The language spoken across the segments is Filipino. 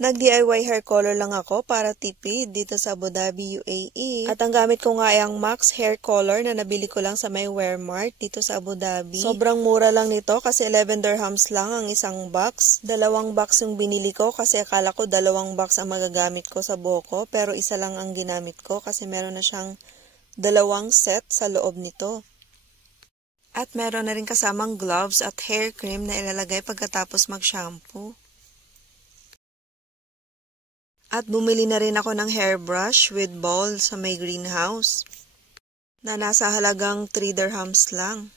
Nag-DIY hair color lang ako para tipid dito sa Abu Dhabi, UAE. At ang gamit ko nga ay ang Max Hair Color na nabili ko lang sa may Wearmart dito sa Abu Dhabi. Sobrang mura lang nito kasi 11 dirhams lang ang isang box. 2 box yung binili ko kasi akala ko 2 box ang magagamit ko sa buhok ko. Pero isa lang ang ginamit ko kasi meron na siyang 2 set sa loob nito. At meron na rin kasamang gloves at hair cream na ilalagay pagkatapos mag-shampoo. At bumili na rin ako ng hairbrush with ball sa may greenhouse na nasa halagang 3 dirhams lang.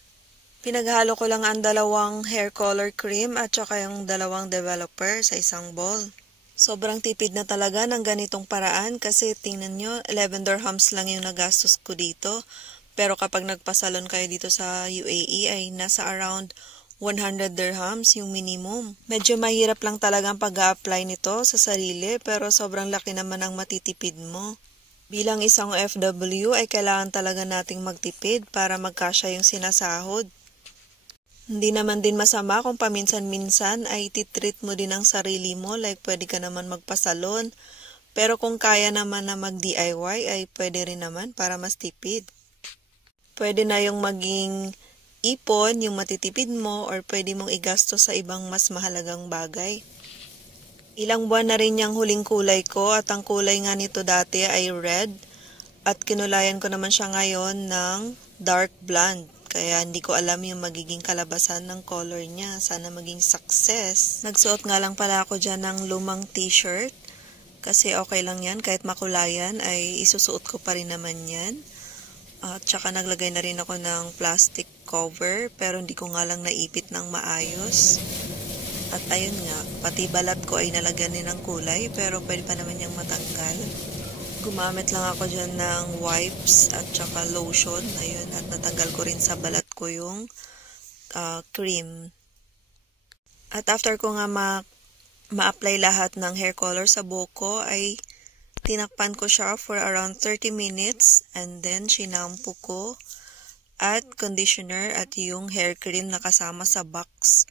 Pinaghalo ko lang ang 2 hair color cream at saka yung 2 developer sa isang bowl. Sobrang tipid na talaga ng ganitong paraan kasi tingnan nyo, 11 dirhams lang yung nagastos ko dito. Pero kapag nagpasalon kayo dito sa UAE ay nasa around 100 dirhams yung minimum. Medyo mahirap lang talagang pag-a-apply nito sa sarili pero sobrang laki naman ang matitipid mo. Bilang isang OFW ay kailangan talaga nating magtipid para magkasya yung sinasahod. Hindi naman din masama kung paminsan-minsan ay titreat mo din ang sarili mo like pwede ka naman magpasalon. Pero kung kaya naman na mag-DIY ay pwede rin naman para mas tipid. Pwede na yung maging ipon, yung matitipid mo, or pwede mong igastos sa ibang mas mahalagang bagay. Ilang buwan na rin yung huling kulay ko at ang kulay nga nito dati ay red at kinulayan ko naman siya ngayon ng dark blonde. Kaya hindi ko alam yung magiging kalabasan ng color niya. Sana maging success. Nagsuot nga lang pala ako dyan ng lumang t-shirt kasi okay lang yan. Kahit makulayan ay isusuot ko pa rin naman yan. At saka naglagay na rin ako ng plastic cover pero hindi ko nga lang naipit ng maayos. At ayun nga, pati balat ko ay nalagyan din ng kulay pero pwede pa naman niyang matanggal. Gumamit lang ako dyan ng wipes at saka lotion. Ayun, at natanggal ko rin sa balat ko yung cream. At after ko nga ma-apply lahat ng hair color sa buhok ko ay tinakpan ko siya for around 30 minutes and then shinampo ko at conditioner at yung hair cream na kasama sa box.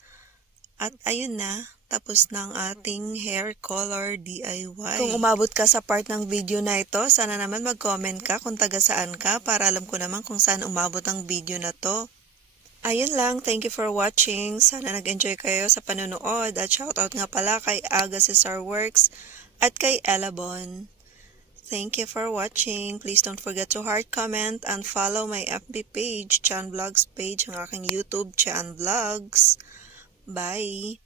At ayun na, tapos ng ating hair color DIY. Kung umabot ka sa part ng video na ito, sana naman mag-comment ka kung taga saan ka para alam ko naman kung saan umabot ang video na to. Ayun lang, thank you for watching. Sana nag-enjoy kayo sa panonood at shoutout nga pala kay Aga Cesar Works at kay Ella Bon. Thank you for watching. Please don't forget to heart, comment, and follow my FB page, Chan Vlogs page, ang aking YouTube, Chan Vlogs. Bye!